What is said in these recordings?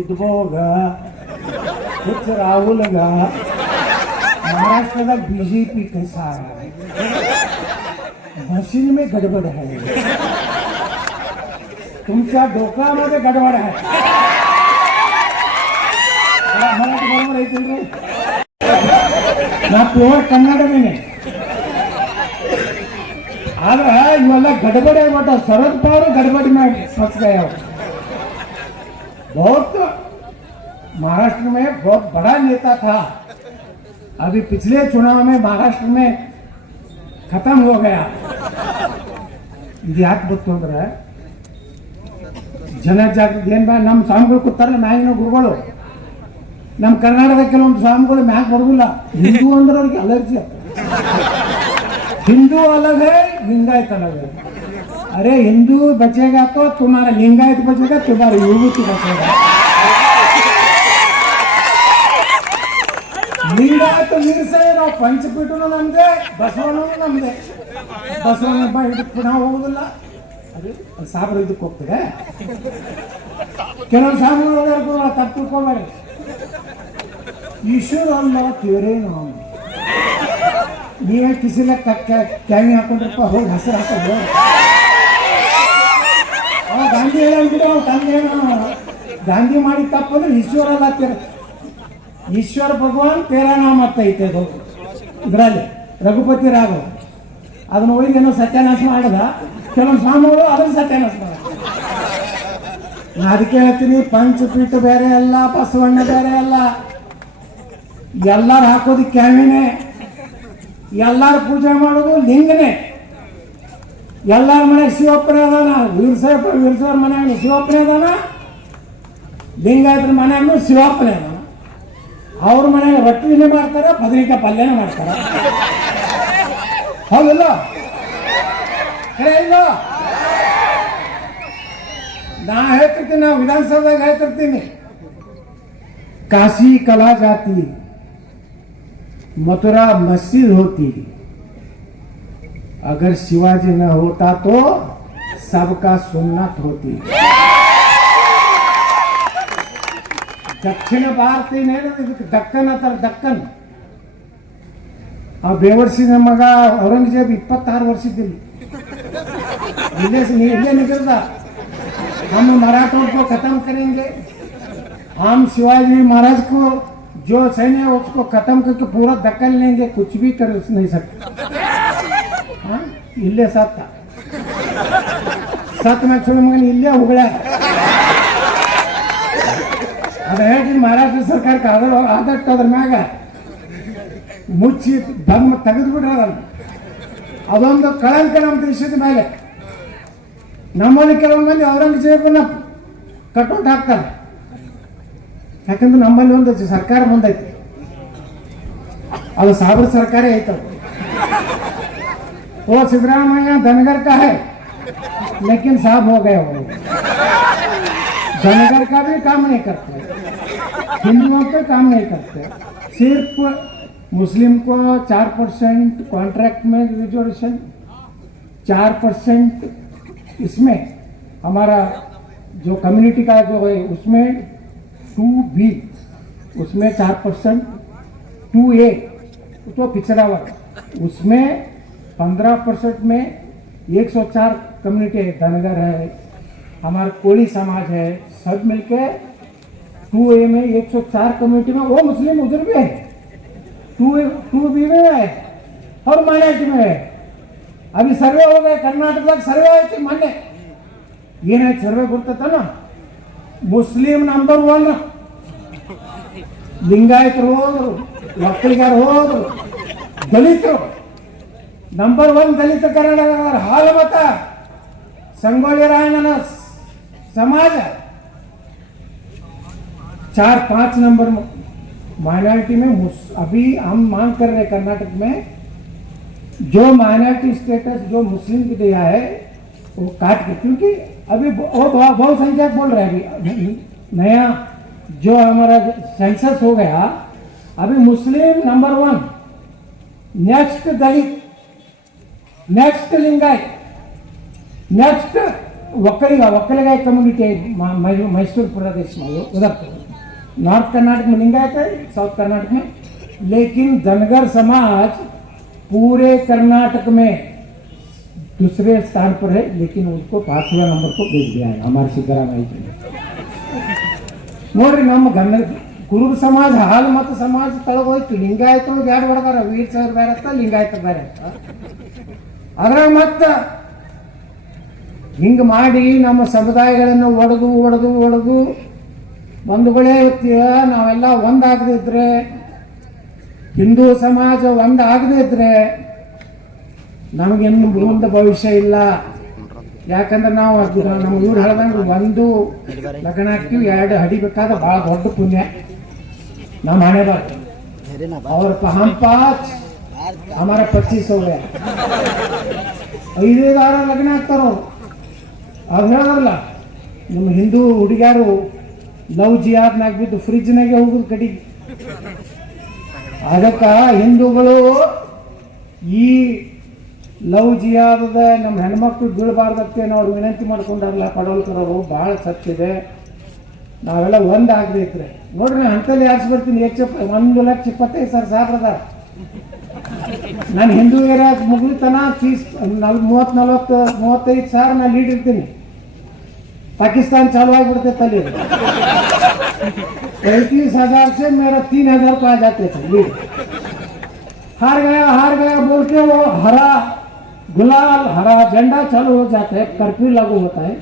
ಉದ್ಭೋಗ कुछ राहुल गा महाराष्ट्र बीजेपी के साथ मशीन में गडबड है तुमच्या डोक्यामध्ये गडबड आहे मराठी बरोबर ऐकल रे ना प्युअर ಕನ್ನಡನೇ ಆದ್ರೆ ಇವೆಲ್ಲ गड़बड़ है बट शरद पवार गड़बड़ी में फंस गए बहुत महाराष्ट्र में बहुत बड़ा नेता था अभी पिछले चुनाव में महाराष्ट्र में खत्म हो गया याक ಗೊತ್ತು ಅಂದ್ರೆ ಜನಜಾಗೃತಿ ಏನ್ ನಮ್ಮ ಸ್ವಾಮಿಗಳು ಕೂತಾರಲ್ಲ ಮ್ಯಾಗಿನ ಗುರುಗಳು ನಮ್ಮ ಕರ್ನಾಟಕದ ಕೆಲವೊಂದು ಸ್ವಾಮಿಗಳು ಮ್ಯಾಗ್ ಬರೋದಿಲ್ಲ ಹಿಂದೂ ಅಂದ್ರೆ ಅವ್ರಿಗೆ ಅಲರ್ಜಿ हिंदू अलग है लिंगायत अलग है अरे हिंदू बचेगा तो तुम्हारा लिंगायत बचेगा तुम्हारा युवती बचेगा लिंगायत मीरसे ನಾವು ಪಂಚಪೀಠನು ನಮ್ದೆ ಬಸವಣ್ಣನು ನಮ್ದೆ ಬಸವಣ್ಣ ಇದಕ್ಕೆ ನಾವು ಹೋಗೋದಿಲ್ಲ ಅದೇ ಸಾಬ್ರು ಇದಕ್ಕೆ ಹೋಗ್ತಾರೆ ಕೆಲವು ಸಾಬ್ರು ತಪ್ಪು ತಿಳ್ಕೊಬೇಡಿ ईश्वर अल्लाह तेरे नाम ನೀವೇ ಕಿಸಿಲ ಕ್ಯಾವಿ ಹಾಕೊಂಡ್ರಪ್ಪ ಹೋಗಿ ಹಸಿರು ಹಾಕೊಂಡು ಗಾಂಧಿ ಹೇಳಂಗಿದ್ರೆ ತಂದೆ ಗಾಂಧಿ ಮಾಡಿ ತಪ್ಪಂದ್ರೆ ಈಶ್ವರ ಅಲ್ಲ ಈಶ್ವರ ಭಗವಾನ್ ತೇರಾ ನಾಮ ಅಂತ ಐತೆ ಅದು ಇದರಲ್ಲಿ ರಘುಪತಿ ರಾಘವ್ ಅದನ್ನ ಹೋಗಿದ್ದೇನೋ ಸತ್ಯಾನಾಶ ಮಾಡದ ಕೆಲವೊಂದು ಸ್ವಾಮಿಗಳು ಅದನ್ನು ಸತ್ಯಾನಾಶ ಮಾಡ ನಾ ಅದಕ್ಕೆ ಹೇಳ್ತೀನಿ ಪಂಚಪೀಠ ಬೇರೆ ಅಲ್ಲ ಬಸವಣ್ಣ ಬೇರೆ ಅಲ್ಲ ಎಲ್ಲರೂ ಹಾಕೋದು ಕ್ಯಾವಿನೇ ಎಲ್ಲಾರು ಪೂಜೆ ಮಾಡೋದು ಲಿಂಗನೇ ಎಲ್ಲಾರ ಮನೆಗೆ ಶಿವಪ್ಪನೇ ಅದಾನ ವೀರಸವ್ರ ಮನೆಯಾಗ ಶಿವಪ್ಪನೇ ಅದಾನ ಲಿಂಗಾಯತರ ಮನೆಯಾಗೂ ಶಿವಪ್ಪನೇ ಅದಾನ ಅವ್ರ ಮನೆಯಾಗ ರೊಟ್ಟಿನೇ ಮಾಡ್ತಾರೆ ಬದನೆಕಾಯಿ ಪಲ್ಯನೇ ಮಾಡ್ತಾರೆ ಹೌದಲ್ಲ ಇಲ್ಲ ನಾ ಹೇಳ್ತಿರ್ತೀನಿ ನಾವು ವಿಧಾನಸೌಧದಾಗ ಹೇಳ್ತಿರ್ತೀನಿ ಕಾಶಿ ಕಲಾ ಜಾತಿ मथुरा मस्जिद होती अगर शिवाजी न होता तो सबका सुन्नत होती दक्षिण भारत दक्कन अंतर दक्कन आ बेवर्षिನ ಮಗ औरंगजेब 26 ವರ್ಷದಲ್ಲಿ इल्ले निकलता हम मराठों को खत्म करेंगे हम शिवाजी महाराज को जो सैन्य है उसको खत्म करके पूरा दखल लेंगे कुछ भी कर नहीं सकते इल्ले सत में छोड़ मगन इल्ले उगड़ा अद ಹೇಳಿ ಮಹಾರಾಷ್ಟ್ರ ಸರ್ಕಾರಕ್ಕೆ ಆದಷ್ಟು ಅದ್ರ ಮ್ಯಾಗ ಮುಚ್ಚಿ ದಮ್ಮ ತೆಗೆದು ಬಿಡ್ರಲ್ಲ ಅದೊಂದು ಕಳಂಕ ನಮ್ಮ ದೇಶದ ಮೇಲೆ ನಮ್ಮಲ್ಲಿ ಕೆಲವೊಂದು ಮಂದಿ ಔರಂಗಜೇಬನ ಕಟೌಟ್ ಹಾಕ್ತಾರೆ ಯಾಕಂದ್ರೆ ನಮ್ಮಲ್ಲಿ ಒಂದು ಸರ್ಕಾರ ಬಂದೈತಿ ಅದು साबर सरकार है वो सिद्धरामैया धनगर का है लेकिन साहब हो गए वो धनगर का भी काम नहीं करते हिंदुओं पे काम नहीं करते सिर्फ मुस्लिम को 4% कॉन्ट्रैक्ट में रिजर्वेशन 4% इसमें हमारा जो कम्युनिटी का जो है उसमें 2B उसमें 4% 2A तो पिछड़ा वर्ग उसमें 15% में 104 कम्युनिटी है धनगर है हमारा कोली समाज है सब मिलके 2A में 104 कम्युनिटी में वो मुस्लिम उधर भी है 2B में है और माइनॉरिटी में है अभी सर्वे हो गए कर्नाटक सर्वे आयती ಮೊನ್ನೆ ಏನಾಯ್ತು ಸರ್ವೆ ಗೊತ್ತಲ್ಲ ಮುಸ್ಲಿಂ ನಂಬರ್ 1 ಲಿಂಗಾಯತರು ಹೋದ್ರು ಒಕ್ಕಲಿಗರು ಹೋದ್ರು ದಲಿತರು ನಂಬರ್ 1 ದಲಿತ ಕರ್ನಾಟಕ ಹಾಲ ಮತ ಸಂಗೊಳ್ಳಿ ರಾಯಣ್ಣನ समाज 4-5 नंबर माइनॉरिटी में अभी हम मांग कर रहे कर्नाटक में जो माइनॉरिटी स्टेटस जो मुस्लिम को दिया है वो काट के क्योंकि अभी वो बहुसंख्यक बोल रहे हैं अभी नया जो हमारा सेंसस हो गया अभी मुस्लिम number 1 next Dalit next Lingayat next वक्कलिगाय कम्युनिटी मैसूर प्रदेश में उधर नॉर्थ कर्नाटक में लिंगायत है, साउथ कर्नाटक में, लेकिन धनगर समाज पूरे कर्नाटक में दूसरे स्थान पर है, लेकिन उसको 5वें नंबर को भेज दिया है हमारे सिद्धरामಯ್ಯ जी ने। ನೋಡ್ರಿ ನಮ್ಮ ಕುರುಬ ಸಮಾಜ ಹಾಲು ಮತ್ತು ಸಮಾಜ ತಳಗೋಯ್ತು, ಲಿಂಗಾಯತರು ಬ್ಯಾಡ ಹೊಡೆದಾರ, ವೀರ್ ಸಾಹೇಬ್ ಬೇರೆ ಅಂತ ಲಿಂಗಾಯತ ಬೇರೆ ಅಂತ ಅದ್ರಾಗ ಮತ್ತೆ ಹಿಂಗೆ ಮಾಡಿ ನಮ್ಮ ಸಮುದಾಯಗಳನ್ನು ಒಡೆದು ಬಂಧುಗಳೇ ಇರ್ತೀವ. ನಾವೆಲ್ಲ ಒಂದಾಗದಿದ್ರೆ, ಹಿಂದೂ ಸಮಾಜ ಒಂದಾಗದಿದ್ರೆ ನಮಗಿನ್ನು ಮುಂದೆ ಭವಿಷ್ಯ ಇಲ್ಲ. ಯಾಕಂದ್ರೆ ನಾವು ನಮ್ಮ ಇವ್ರು ಹೇಳ್ದಂಗೆ ಒಂದು ಲಗ್ನ ಹಾಕ್ತೀವಿ, 2 ಹಡಿಬೇಕಾದ್ರೆ ಭಾಳ ದೊಡ್ಡ ಪುಣ್ಯ ನಮ್ಮ ಹಣೆ ಬಾರ್ದು. ಅವ್ರ हम 5 हमारा 25 हो गया. 5 ಲಗ್ನ ಆಗ್ತಾರವ್ರು. ಅದು ಹೇಳೋದ್ರಲ್ಲ, ನಿಮ್ಮ ಹಿಂದೂ ಹುಡುಗಿಯಾರು ಲವ್ ಜಿಹಾದ್ನಾಗ ಬಿದ್ದು ಫ್ರಿಜ್ನಾಗೆ ಹೋಗುದು ಕಡೆಗೆ. ಅದಕ್ಕೆ ಹಿಂದೂಗಳು ಈ ಲವ್ ಜಿಹಾದದ ನಮ್ಮ ಹೆಣ್ಮಕ್ಳು ಬೀಳಬಾರ್ದತ್ತೆ ಅವ್ರು ವಿನಂತಿ ಮಾಡ್ಕೊಂಡಾರಲ್ಲ ಪಡೋಲ್ಕರವರು, ಭಾಳ ಸತ್ತಿದೆ. ನಾವೆಲ್ಲ ಒಂದಾಗಬೇಕ್ರೆ ನೋಡ್ರಿ, ಅಂತಲ್ಲಿ ಆರಿಸ್ಬಿಡ್ತೀನಿ. 1,25,000 ನಾನು ಹಿಂದೂ ಏರಿಯಾ ಮುಗ್ಲಿತನ 30-40-35,000 ನಾನು ಲೀಡ್ ಇರ್ತೀನಿ. पाकिस्तान चालू आगे तले 35,000 से मेरा 3,000 पे आ जाते थे लीड. हार गया बोल के वो हरा गुलाल हरा झंडा चालू हो जाता है, कर्फ्यू लागू होता है.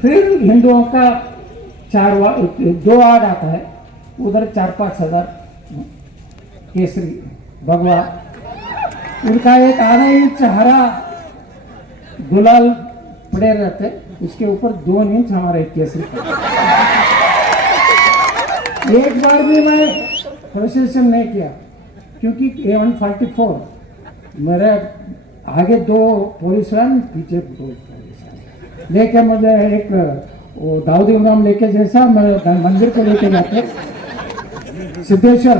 फिर हिंदुओं का 2 आड़ आता है, उधर 4-5 हजार केसरी भगवा, उनका एक आधा इंच हरा गुलाल पड़े रहते, उसके ऊपर 2 इंच हमारा केसरी. एक बार भी मैं प्रोसेशन नहीं किया, क्योंकि A144 मेरे आगे 2 पुलिस वैन, पीछे 2 पुलिस वैन लेके मुझे एक वो दाऊद इब्राहिम लेके जैसा मंदिर को लेके जाते सिद्धेश्वर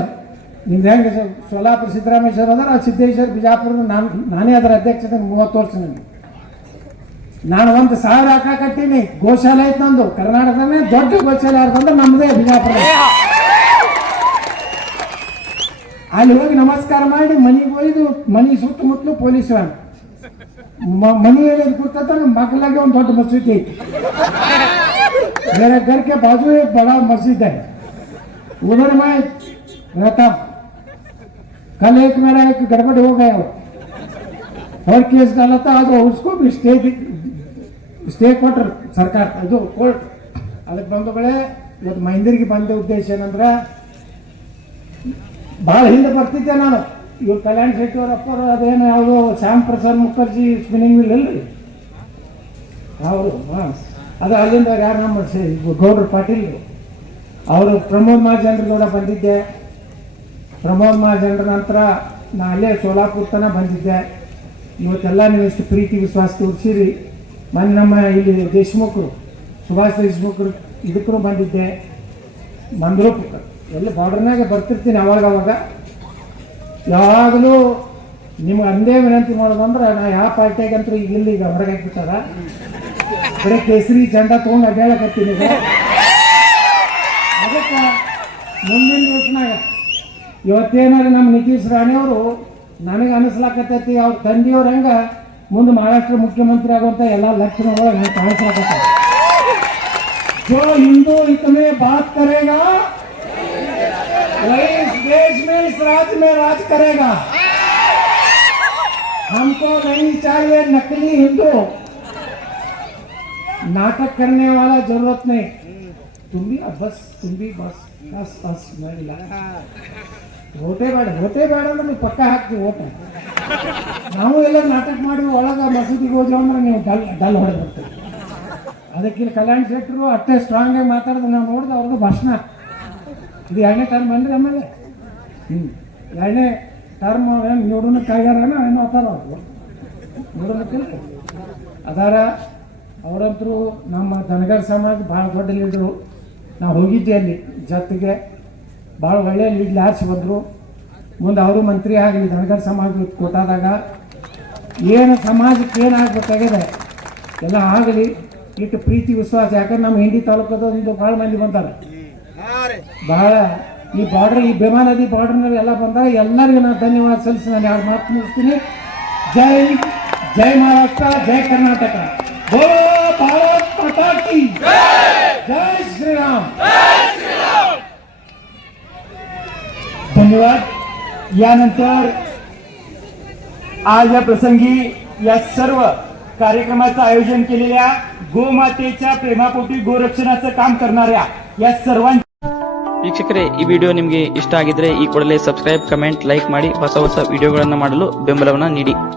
ನಿಮ್ದು ಹೆಂಗೆ ಸೋಲಾಪುರ ಸಿದ್ದರಾಮೇಶ್ವರ ಅದರ ಸಿದ್ದೇಶ್ವರ ಬಿಜಾಪುರದ ನಾನೇ ಅದರ ಅಧ್ಯಕ್ಷತೆ 30 ವರ್ಷ. ನಾನು 1,000 ಹಾಕಕತ್ತೀನಿ. ಗೋಶಾಲೆ ಐತೆ ನಂದು, ಕರ್ನಾಟಕದಲ್ಲೇ ದೊಡ್ಡ ಗೋಶಾಲೆ ಯಾರ್ದಂದ್ರೆ ನಮ್ಮದೇ ಬಿಜಾಪುರ. ಅಲ್ಲಿ ಹೋಗಿ ನಮಸ್ಕಾರ ಮಾಡಿ ಮನೆಗೆ ಒಯ್ದು ಮನೆ ಸುತ್ತಮುತ್ತಲು ಪೊಲೀಸ್ ವ್ಯಾನ್, ಮನೆ ಹೇಳಿದ್ ಕೂತ ಮಕ್ಕಳಿಗೆ ಒಂದು ದೊಡ್ಡ ಮಸೀದಿ ಐತಿ. मेरे घर के बाजू एक बड़ा मस्जिद है, उधर मैं रहता. कल एक मेरा एक गड़बड़ हो गया और केस डाला था, आज उसको भी ಸ್ಟೇ ಕೊಟ್ರು ಸರ್ಕಾರ, ಇದು ಕೋರ್ಟ್. ಅದಕ್ಕೆ ಬಂಧುಗಳೇ, ಇವತ್ತು ಮಹೇಂದ್ರಿಗೆ ಬಂದ ಉದ್ದೇಶ ಏನಂದ್ರೆ, ಭಾಳ ಹಿಂದೆ ಬರ್ತಿದ್ದೆ ನಾನು. ಇವ್ರು ಕಲ್ಯಾಣ್ ಶೆಟ್ಟಿ ಅವರ ಅಪ್ಪರು ಅದೇನು ಯಾವುದೋ ಶ್ಯಾಮ್ ಪ್ರಸಾದ್ ಮುಖರ್ಜಿ ಸ್ಪಿನ್ನಿಂಗ್ ಮಿಲ್ ಇಲ್ರಿ ಅವರು, ಅದು ಅಲ್ಲಿಂದ ಯಾರು ನಮ್ಮ ಗೌಡ್ರ ಪಾಟೀಲ್ ಅವರು. ಪ್ರಮೋದ್ ಮಹಾಜನರ ಕೂಡ ಬಂದಿದ್ದೆ. ಪ್ರಮೋದ್ ಮಹಾಜನರ ನಂತರ ನಾ ಅಲ್ಲೇ ಸೋಲಾಪುರ ತನಕ ಬಂದಿದ್ದೆ. ಇವತ್ತೆಲ್ಲ ನೀವು ಎಷ್ಟು ಪ್ರೀತಿ ವಿಶ್ವಾಸ ತೋರಿಸಿರಿ. ಮೊನ್ನೆ ನಮ್ಮ ಇಲ್ಲಿ ದೇಶಮುಖರು ಸುಭಾಷ್ ದೇಶಮುಖರು ಇದಕ್ಕೂ ಬಂದಿದ್ದೆ. ಮಂದ್ರೂಪಕ್ಕೆ ಎಲ್ಲ ಬಾರ್ಡರ್ನಾಗೆ ಬರ್ತಿರ್ತೀನಿ ಅವಾಗ. ಯಾವಾಗಲೂ ನಿಮ್ಗೆ ಅಂದೇ ವಿನಂತಿ ಮಾಡೋದಂದ್ರೆ, ನಾ ಯಾವ ಪಾರ್ಟಿಯಾಗಂತೂ ಈಗ ಹೊರಗೆ ಹಾಕ್ಬಿಟ್ಟಾರ, ಬರೀ ಕೇಸರಿ ಜೆಂಡಾ ತೊಗೊಂಡು ಅಡ್ಡಾಡಕತ್ತೀನಿ. ಅದಕ್ಕೆ ಮುಂದಿನ ದಿವಸನಾಗ ಇವತ್ತೇನಾದ್ರು ನಮ್ಮ ನಿತೀಶ್ ರಾಣಿಯವರು ನನಗೆ ಅನಿಸ್ಲಾಕತ್ತೈತಿ, ಅವ್ರ ತಂದೆಯವ್ರು ಹೆಂಗೆ ಮುಂದೆ ಮಹಾರಾಷ್ಟ್ರ ಮುಖ್ಯಮಂತ್ರಿ ಆಗುವಂಥ ಎಲ್ಲ ಲಕ್ಷಣಗಳು ನನಗೆ ಕಾಣಿಸ್ಲಾಕತ್ತ. जो हिंदू इतने बात करेगा वही इस देश में, इस राज्य में राज करेगा. हमको नहीं चाहिए नकली हिंदू, नाटक करने वाला जरूरत नहीं. तुम भी बस नहीं ಓಟೇ ಬೇಡ ಅಂದ್ರೆ ಪಕ್ಕ ಹಾಕ್ತೀವಿ ಓಟ. ನಾವು ಎಲ್ಲ ನಾಟಕ ಮಾಡಿ ಒಳಗೆ ಮಸೂದಿಗೆ ಹೋದ್ವಿ ಅಂದ್ರೆ ನೀವು ಡಲ್ ಹೊಡೆದು ಬರ್ತೀವಿ. ಅದಕ್ಕೆ ಕಲ್ಯಾಣ್ ಶೆಟ್ಟರು ಅಷ್ಟೇ ಸ್ಟ್ರಾಂಗ್ ಆಗಿ ಮಾತಾಡಿದ್ರೆ ನಾವು ನೋಡಿದೆ ಅವ್ರದ್ದು ಭಾಷಣ. ಇದು 2ನೇ ಟರ್ಮ್ ಅಂದ್ರೆ ಆಮೇಲೆ 2ನೇ ಟರ್ಮ್ ಏನು ನೋಡೋಣಕ್ಕೆ ಆಗ್ಯಾರನ ಏನೋ ಅತ್ತಾರ ಅವರು ನೋಡೋಣಕ್ಕಿಲ್ಲ ಅದಾರ. ಅವರಂತರೂ ನಮ್ಮ ಧನಗರ ಸಮಾಜ ಭಾಳ ದೊಡ್ಡ ಲೀಡರು. ನಾವು ಹೋಗಿದ್ದೆ ಅಲ್ಲಿ ಜೊತೆಗೆ, ಭಾಳ ಒಳ್ಳೆಯ ಲೀಡ್ಲಿ ಆರಿಸಿ ಬಂದರು. ಮುಂದೆ ಅವರು ಮಂತ್ರಿ ಆಗಲಿ ಧನಗರ ಸಮಾಜ ಕೋಟಾದಾಗ. ಏನು ಸಮಾಜಕ್ಕೆ ಏನಾಗಬೇಕಾಗಿದೆ ಎಲ್ಲ ಆಗಲಿ. ಇಟ್ಟು ಪ್ರೀತಿ ವಿಶ್ವಾಸ, ಯಾಕಂದ್ರೆ ನಮ್ಮ ಹಿಂಡಿ ತಾಲೂಕದಿಂದ ಭಾಳ ಮಂದಿ ಬಂತಾರೆ, ಬಹಳ ಈ ಬಾರ್ಡರ್, ಈ ಭೀಮಾ ನದಿ ಬಾರ್ಡರ್ನಲ್ಲಿ ಎಲ್ಲ ಬಂದಾಗ ಎಲ್ಲರಿಗೂ ನಾನು ಧನ್ಯವಾದ ಸಲ್ಲಿಸಿ ನಾನು 2 ಮಾತು ಮುಗಿಸ್ತೀನಿ. ಜೈ ಜೈ ಮಹಾರಾಷ್ಟ್ರ, ಜೈ ಕರ್ನಾಟಕ, ಬೋಲೋ ಭಾರತ್ ಮಾತಾ ಕಿ जय श्री राम. धन्यवाद. यानंतर आज या प्रसंगी या सर्व कार्यक्रमाचं आयोजन केलेल्या गोमातेच्या प्रेमापोटी गोरक्षणाचं काम करणाऱ्या या सर्वांच्या ವೀಕ್ಷಕರೇ, ಈ ವಿಡಿಯೋ ನಿಮಗೆ ಇಷ್ಟ ಆಗಿದ್ರೆ ಈ ಕೂಡಲೇ ಸಬ್ಸ್ಕ್ರೈಬ್, ಕಮೆಂಟ್, ಲೈಕ್ ಮಾಡಿ ಹೊಸ ಹೊಸ ವಿಡಿಯೋಗಳನ್ನು ಮಾಡಲು ಬೆಂಬಲವನ್ನು ನೀಡಿ.